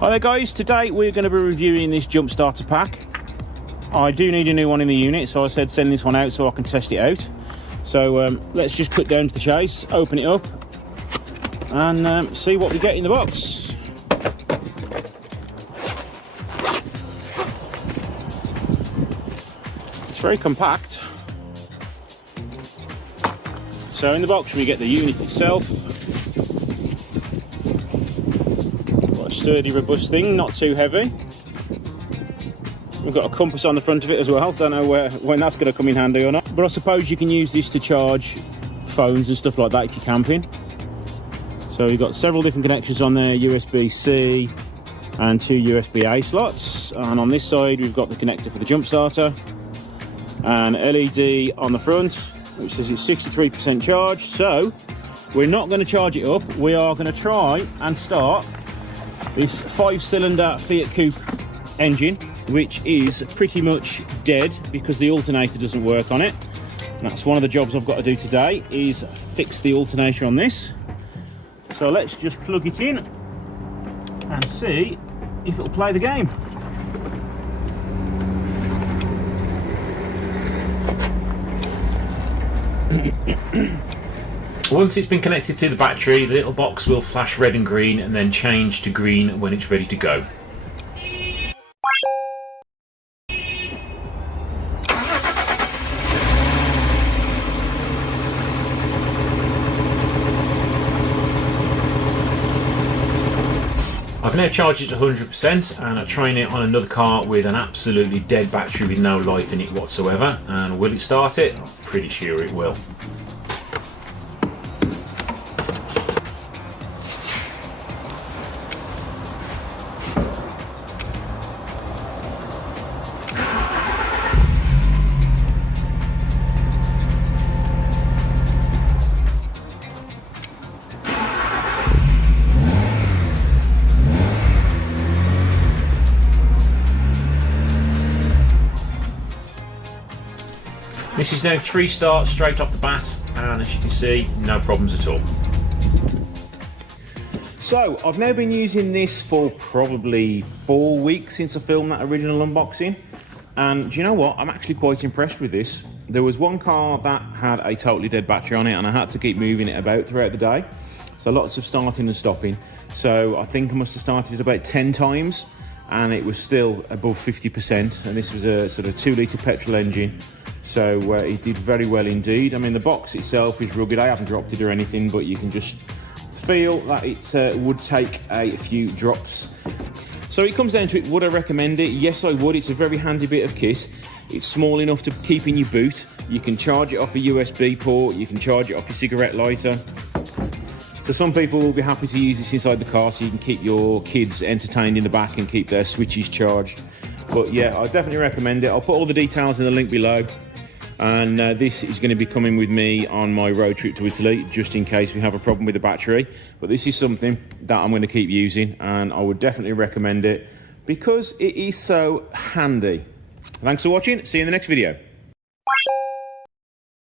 Hi there guys, today we're going to be reviewing this jump starter pack. I do need a new one in the unit, so I said send this one out so I can test it out. So let's just cut down to the chase, open it up and see what we get in the box. It's very compact. So in the box we get the unit itself. Sturdy, robust thing, not too heavy. We've got a compass on the front of it as well. Don't know when that's going to come in handy or not, but I suppose you can use this to charge phones and stuff like that if you're camping. So you've got several different connections on there, USB-C and 2 USB-A slots, and on this side we've got the connector for the jump starter, and LED on the front which says it's 63% charged. So we're not going to charge it up, we are going to try and start this 5-cylinder Fiat Coupe engine, which is pretty much dead because the alternator doesn't work on it. And that's one of the jobs I've got to do today, is fix the alternator on this. So let's just plug it in and see if it'll play the game. Once it's been connected to the battery, the little box will flash red and green and then change to green when it's ready to go. I've now charged it to 100% and I'm trying it on another car with an absolutely dead battery with no life in it whatsoever. And will it start it? I'm pretty sure it will. This is now 3 starts straight off the bat, and as you can see, no problems at all. So I've now been using this for probably 4 weeks since I filmed that original unboxing, and do you know what, I'm actually quite impressed with this. There was one car that had a totally dead battery on it and I had to keep moving it about throughout the day, so lots of starting and stopping. So I think I must have started it about 10 times and it was still above 50%, and this was a sort of 2-litre petrol engine. So it did very well indeed. I mean, the box itself is rugged. I haven't dropped it or anything, but you can just feel that it would take a few drops. So it comes down to it, would I recommend it? Yes, I would. It's a very handy bit of kit. It's small enough to keep in your boot. You can charge it off a USB port. You can charge it off your cigarette lighter. So some people will be happy to use this inside the car so you can keep your kids entertained in the back and keep their switches charged. But yeah, I definitely recommend it. I'll put all the details in the link below. And this is going to be coming with me on my road trip to Italy, just in case we have a problem with the battery. But this is something that I'm going to keep using, and I would definitely recommend it because it is so handy. Thanks for watching. See you in the next video.